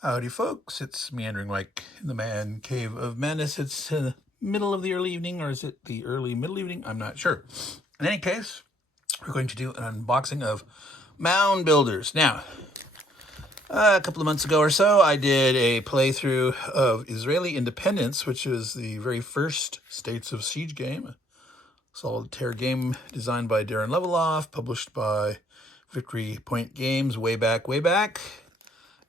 Howdy, folks. It's Meandering like the man cave of madness. It's the middle of the early evening, or is it the early middle evening? I'm not sure. In any case, we're going to do an unboxing of Mound Builders. Now, a couple of months ago or so, I did a playthrough of Israeli Independence, which is the very first States of Siege game. A solitaire game designed by Darren Leveloff, published by Victory Point Games way back.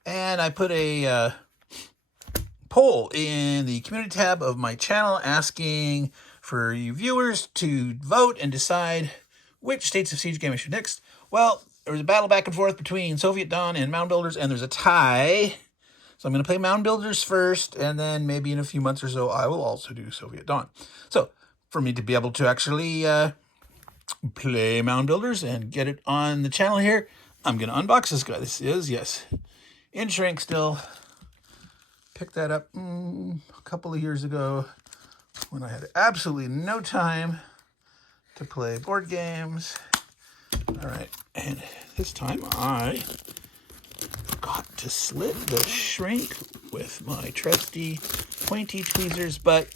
And I put a poll in the community tab of my channel asking for you viewers to vote and decide which States of Siege game I should next. Well, there was a battle back and forth between Soviet Dawn and Mound Builders, and there's a tie. So I'm going to play Mound Builders first, and then maybe in a few months or so, I will also do Soviet Dawn. So for me to be able to actually play Mound Builders and get it on the channel here, I'm going to unbox this guy. This is, yes, in shrink still. Picked that up a couple of years ago when I had absolutely no time to play board games. All right, and this time I forgot to slit the shrink with my trusty pointy tweezers, but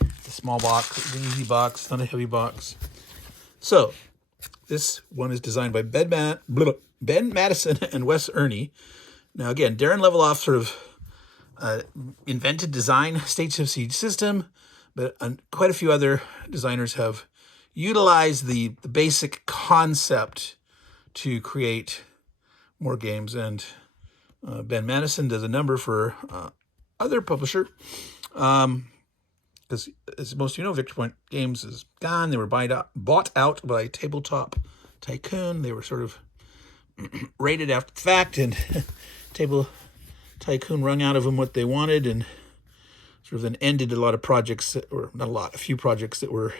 it's a small box, it's an easy box, not a heavy box. So this one is designed by Ben Madison and Wes Erni. Now again, Darren Leveloff sort of invented design States of Siege system, but quite a few other designers have utilized the basic concept to create more games. And Ben Madison does a number for other publisher. Because as most of you know, Victory Point Games is gone. They were bought out by Tabletop Tycoon. They were sort of rated after the fact, and Table Tycoon wrung out of them what they wanted, and sort of then ended a lot of projects, or not a lot, a few projects that were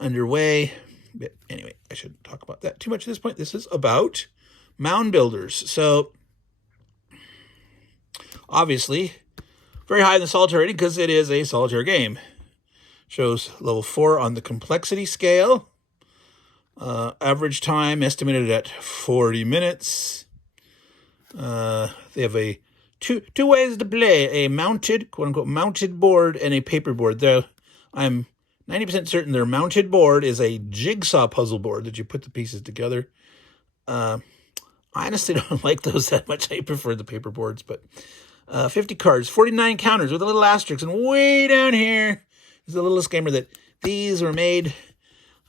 underway. But anyway, I shouldn't talk about that too much at this point. This is about Mound Builders. So obviously very high in the solitaire rating because it is a solitaire game. Shows level 4 on the complexity scale. Average time estimated at 40 minutes. They have a two ways to play: a mounted, quote unquote, mounted board and a paper board. Though I'm 90% certain their mounted board is a jigsaw puzzle board that you put the pieces together. I honestly don't like those that much. I prefer the paper boards, but 50 cards, 49 counters with a little asterisk, and way down here is a little disclaimer that these were made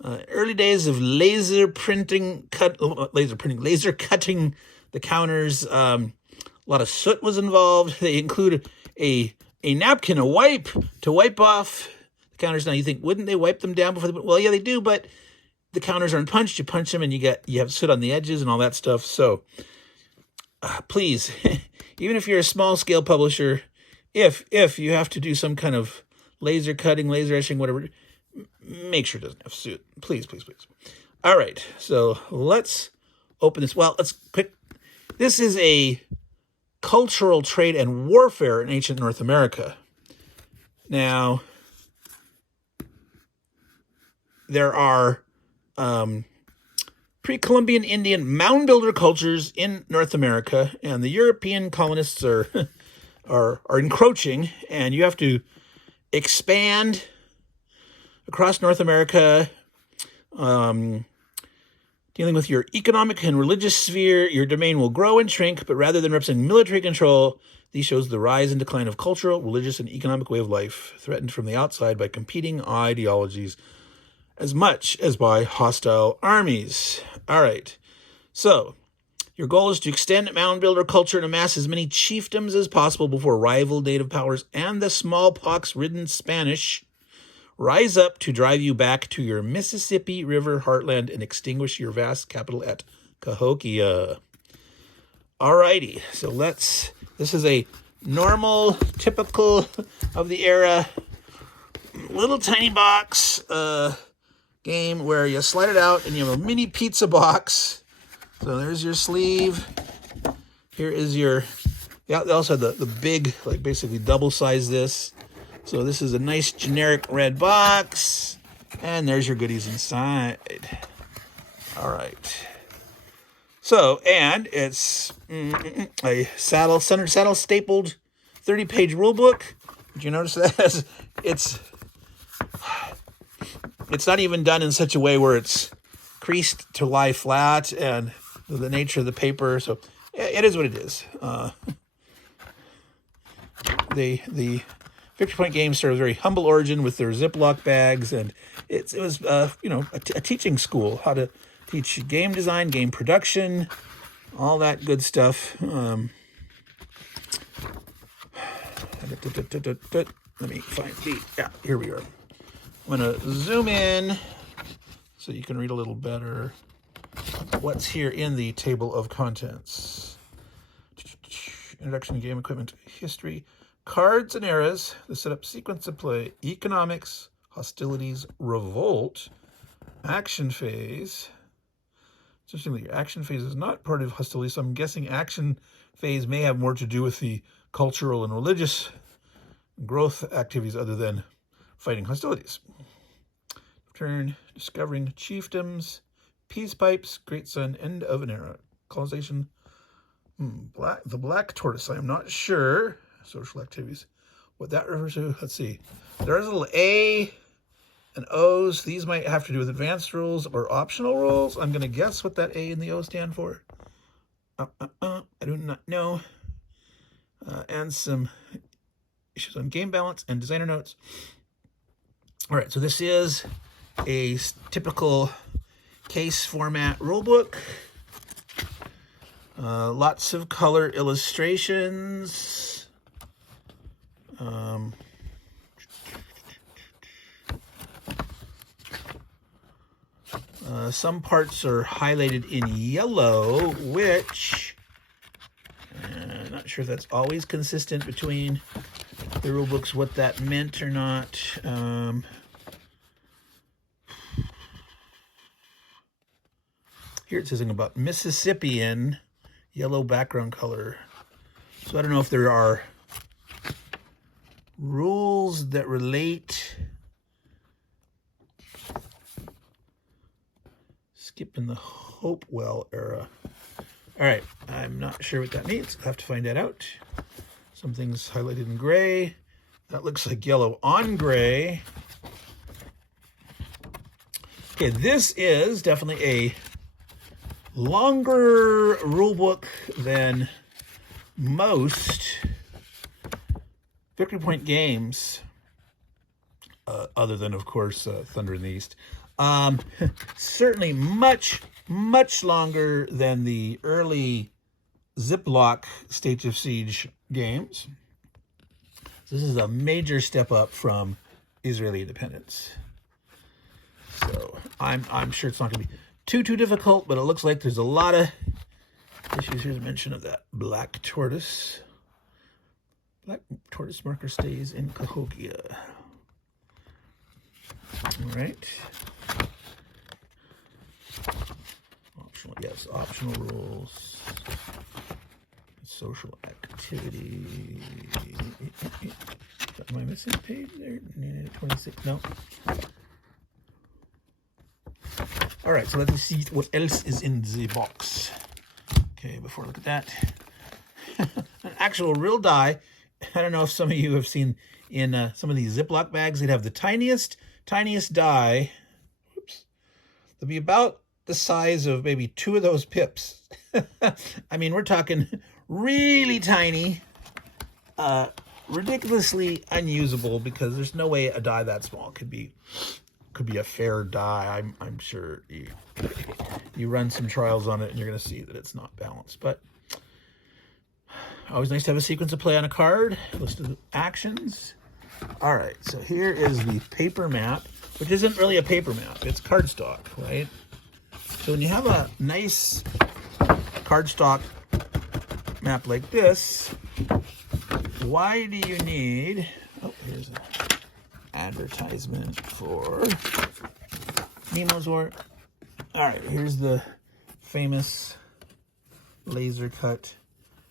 early days of laser cutting the counters. A lot of soot was involved. They included a napkin, a wipe to wipe off the counters. Now you think, wouldn't they wipe them down before? Well, yeah, they do, but the counters aren't punched. You punch them, and you have soot on the edges and all that stuff. So please, even if you're a small scale publisher, if you have to do some kind of laser cutting, laser etching, whatever, make sure it doesn't have soot. Please. All right, so let's open this. Well, let's quick. This is a cultural trade and warfare in ancient North America. Now, there are pre-Columbian Indian mound builder cultures in North America, and the European colonists are encroaching, and you have to expand across North America, dealing with your economic and religious sphere. Your domain will grow and shrink, but rather than representing military control, these shows the rise and decline of cultural, religious, and economic way of life, threatened from the outside by competing ideologies as much as by hostile armies. All right, so your goal is to extend mound builder culture and amass as many chiefdoms as possible before rival native powers and the smallpox-ridden Spanish rise up to drive you back to your Mississippi River heartland and extinguish your vast capital at Cahokia. Alrighty, so this is a normal, typical of the era, little tiny box game where you slide it out and you have a mini pizza box. So there's your sleeve. Here is your, they also have the big, like basically double size this. So this is a nice generic red box, and there's your goodies inside. All right. So, and it's a center saddle stapled 30-page rule book. Did you notice that? It's not even done in such a way where it's creased to lie flat, and the nature of the paper. So it is what it is. The Victory Point Games started with a very humble origin with their Ziploc bags, and it was a teaching school, how to teach game design, game production, all that good stuff. Let me find here we are. I'm going to zoom in so you can read a little better what's here in the table of contents. Introduction to game equipment history, cards and eras, the setup, sequence of play, economics, hostilities, revolt, action phase. Interestingly, action phase is not part of hostilities, so I'm guessing action phase may have more to do with the cultural and religious growth activities other than fighting hostilities. Turn, discovering chiefdoms, peace pipes, great sun, end of an era, colonization, the black tortoise. I'm not sure. Social activities, what that refers to. Let's see. There's a little A and O's. These might have to do with advanced rules or optional rules. I'm going to guess what that A and the O stand for. I do not know. And some issues on game balance and designer notes. All right, so this is a typical case format rulebook. Lots of color illustrations. Some parts are highlighted in yellow, which I'm not sure if that's always consistent between the rulebooks, what that meant or not. Here it says something about Mississippian, yellow background color. So I don't know if there are rules that relate. Skipping the Hopewell era. All right, I'm not sure what that means. I'll have to find that out. Something's highlighted in gray. That looks like yellow on gray. Okay, this is definitely a longer rule book than most Victory Point games, other than, of course, Thunder in the East. Certainly much longer than the early Ziploc State of Siege games. This is a major step up from Israeli independence. So I'm sure it's not going to be too difficult, but it looks like there's a lot of issues. Here's a mention of that black tortoise. Black tortoise marker stays in Cahokia. All right. Optional rules. Social activity. Am I missing a page there? 26, no. All right, so let's see what else is in the box. Okay, before I look at that. An actual real die. I don't know if some of you have seen in some of these Ziploc bags, they'd have the tiniest die. Oops. They'll be about the size of maybe 2 of those pips. I mean, we're talking really tiny, ridiculously unusable, because there's no way a die that small could be a fair die. I'm sure you run some trials on it and you're going to see that it's not balanced. But always nice to have a sequence of play on a card, list of actions. All right, so here is the paper map, which isn't really a paper map, it's cardstock, right? So when you have a nice cardstock map like this, why do you need, here's an advertisement for Nemo's work. All right, here's the famous laser cut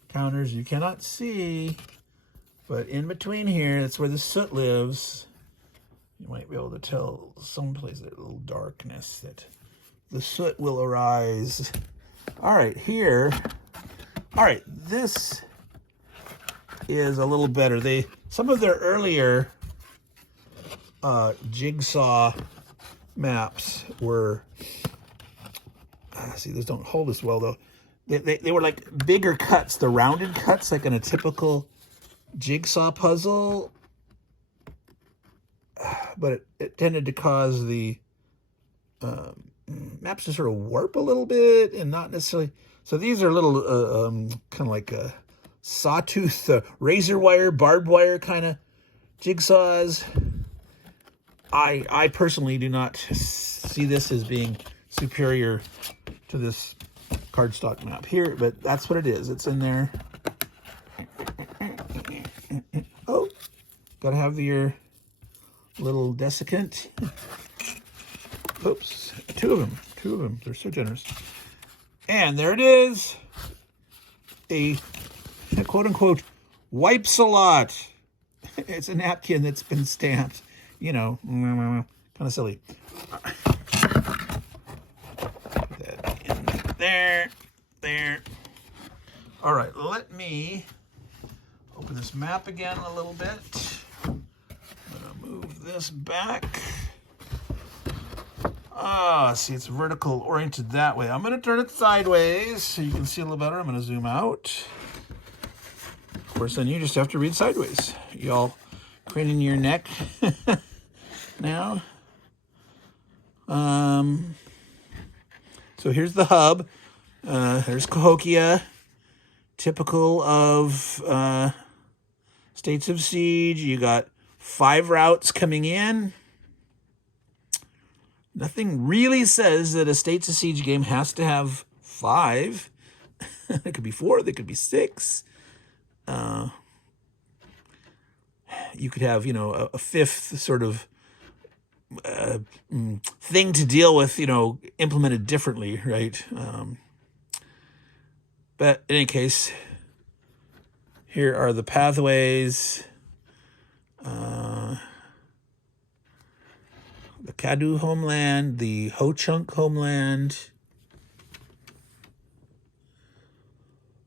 counters you cannot see, but in between here, that's where the soot lives. You might be able to tell someplace a little darkness that the soot will arise All right, here. All right, this is a little better. Some of their earlier jigsaw maps were, see, those don't hold as well though. They were like bigger cuts, the rounded cuts, like in a typical jigsaw puzzle. But it tended to cause the maps to sort of warp a little bit and not necessarily. So these are little kind of like a sawtooth, razor wire, barbed wire kind of jigsaws. I personally do not see this as being superior to this cardstock map here, but that's what it is. It's in there. Oh, gotta have your little desiccant. Oops, two of them. They're so generous. And there it is. A quote-unquote wipes-a-lot. It's a napkin that's been stamped. You know, kind of silly. Put that in there. All right, let me open this map again a little bit. I'm gonna move this back. See, it's vertical oriented that way. I'm gonna turn it sideways so you can see a little better. I'm gonna zoom out. Of course, then you just have to read sideways. Y'all craning your neck now. So here's the hub. There's Cahokia, typical of States of Siege. You got 5 routes coming in. Nothing really says that a States of Siege game has to have 5. It could be 4, there could be 6. You could have, a 5th sort of thing to deal with, implemented differently, right? But in any case, here are the pathways. The Caddo homeland, the Ho-Chunk homeland,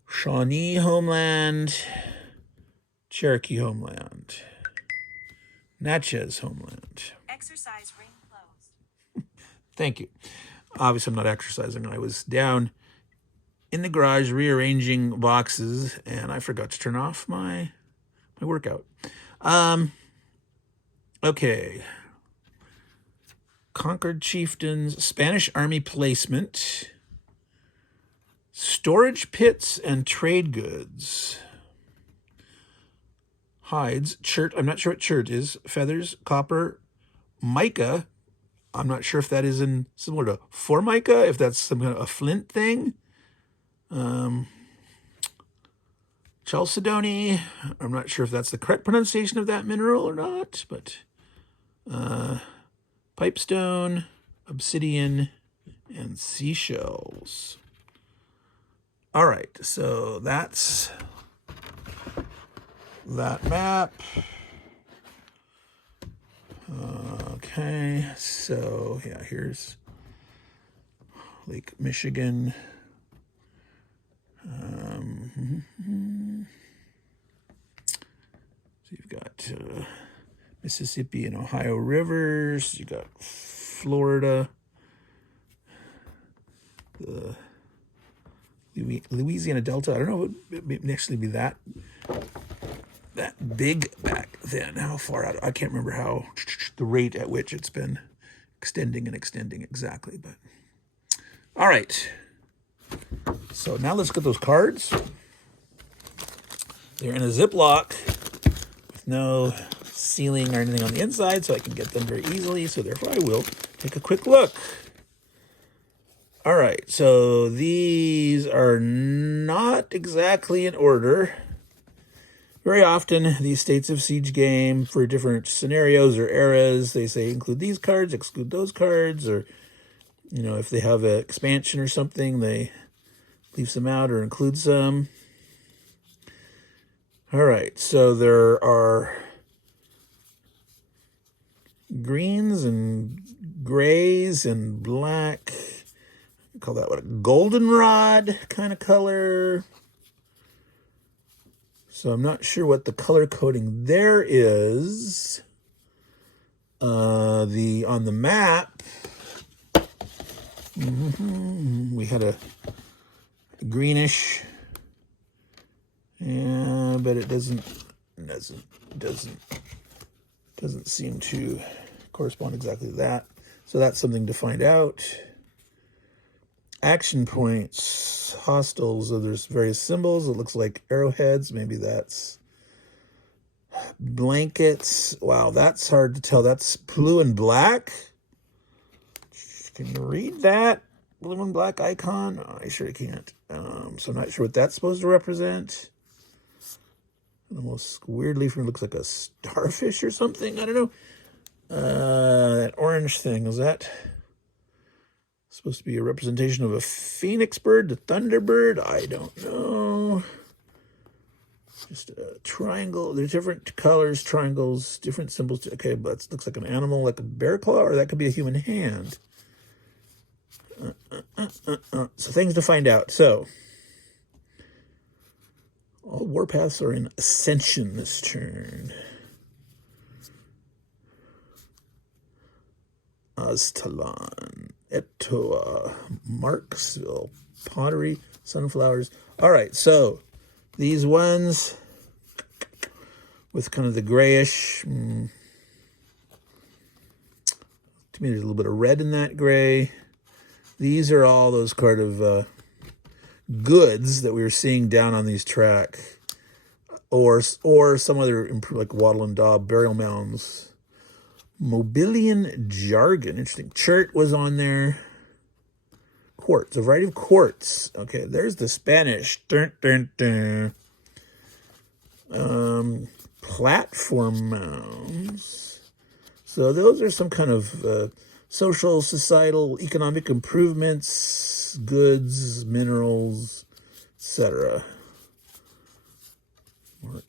Shawnee homeland, Cherokee homeland, Natchez homeland. Exercise ring closed. Thank you. Obviously, I'm not exercising. I was down in the garage rearranging boxes, and I forgot to turn off my workout. Okay. Conquered Chieftains, Spanish Army placement, storage pits and trade goods, hides, chert, I'm not sure what chert is, feathers, copper, mica, I'm not sure if that is similar to formica, if that's some kind of a flint thing, chalcedony, I'm not sure if that's the correct pronunciation of that mineral or not, but pipestone, obsidian, and seashells. All right, so that's that map. Okay, so yeah, here's Lake Michigan. So you've got Mississippi and Ohio rivers. You got Florida, the Louisiana Delta. I don't know, it would actually be that big back then. How far out? I can't remember how the rate at which it's been extending exactly. But all right. So now let's get those cards. They're in a Ziploc with no sealing or anything on the inside, so I can get them very easily. So therefore, I will take a quick look. All right, so these are not exactly in order. Very often, these States of Siege game, for different scenarios or eras, they say include these cards, exclude those cards, or, if they have an expansion or something, they leave some out or include some. All right, so there are greens and grays and black, call that what, a goldenrod kind of color. So I'm not sure what the color coding there is. On the map, we had a greenish, yeah, but it doesn't seem to correspond exactly to that. So that's something to find out. Action points, hostiles. So there's various symbols. It looks like arrowheads. Maybe that's blankets. Wow, that's hard to tell. That's blue and black. Can you read that? Blue and black icon? Oh, I sure can't. So I'm not sure what that's supposed to represent. Almost weirdly, from looks like a starfish or something. I don't know. That orange thing, is that supposed to be a representation of a phoenix bird, the thunderbird? I don't know. Just a triangle. There's different colors, triangles, different symbols. Okay, but it looks like an animal, like a bear claw, or that could be a human hand. So things to find out. So all warpaths are in ascension this turn. Aztalan, Etoa, Marksville, pottery, sunflowers. All right, so these ones with kind of the grayish, to me there's a little bit of red in that gray. These are all those kind of goods that we were seeing down on these track, or some other like Wattle and Daub burial mounds. Mobilian jargon, interesting. Chert was on there. Quartz, a variety of quartz. Okay, there's the Spanish. Dun, dun, dun. Platform mounds. So those are some kind of social, societal, economic improvements, goods, minerals, etc.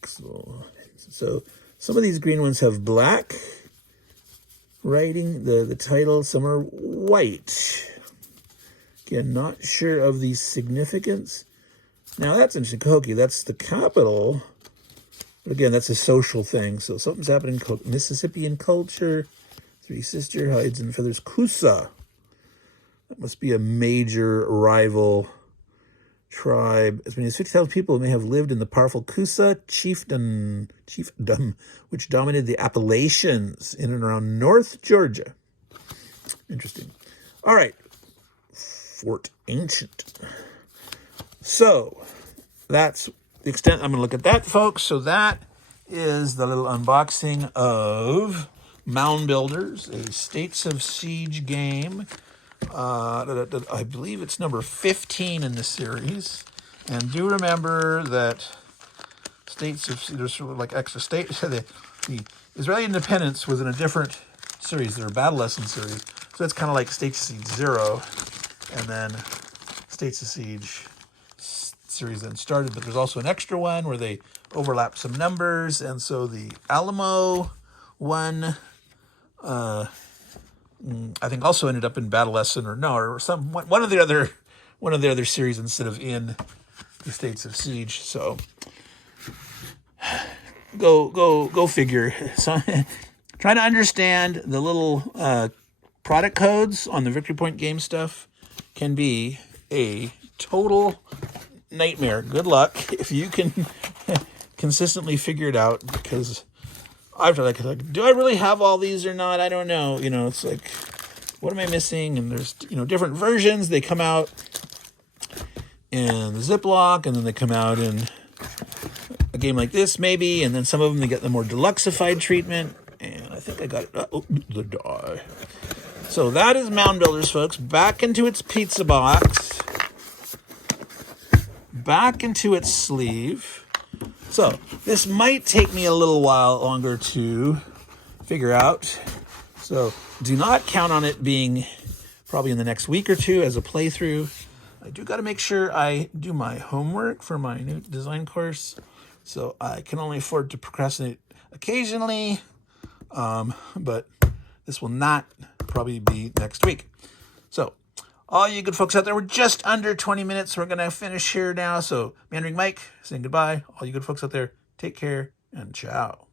So some of these green ones have black writing, the title. Some are white. Again, not sure of the significance. Now that's interesting. Cahokia, that's the capital. But again, that's a social thing. So something's happening. Mississippian culture. Three Sister, Hides and Feathers. Coosa. That must be a major rival tribe. As many as 50,000 people may have lived in the powerful Coosa chiefdom, which dominated the Appalachians in and around North Georgia. Interesting. All right. Fort Ancient. So that's the extent I'm going to look at that, folks. So that is the little unboxing of Mound Builders, a States of Siege game. I believe it's number 15 in the series. And do remember that States of Siege, there's sort of like extra states. The Israeli independence was in a different series, their battle lesson series. So it's kind of like States of Siege 0, and then States of Siege series then started. But there's also an extra one where they overlap some numbers. And so the Alamo one, I think also ended up in Battle Lesson or some one of the other series instead of in the States of Siege. So go figure. So, trying to understand the little product codes on the Victory Point game stuff can be a total nightmare. Good luck if you can consistently figure it out, because I've tried, like, do I really have all these or not? I don't know. It's like, what am I missing? And there's, different versions. They come out in the Ziploc, and then they come out in a game like this, maybe. And then some of them, they get the more deluxeified treatment. And I think I got it. Oh, the die. So that is Mound Builders, folks. Back into its pizza box. Back into its sleeve. So this might take me a little while longer to figure out. So do not count on it being probably in the next week or two as a playthrough. I do got to make sure I do my homework for my new design course. So I can only afford to procrastinate occasionally. But this will not probably be next week. So All you good folks out there, we're just under 20 minutes. We're going to finish here now. So, Meandering Mike saying goodbye. All you good folks out there, take care and ciao.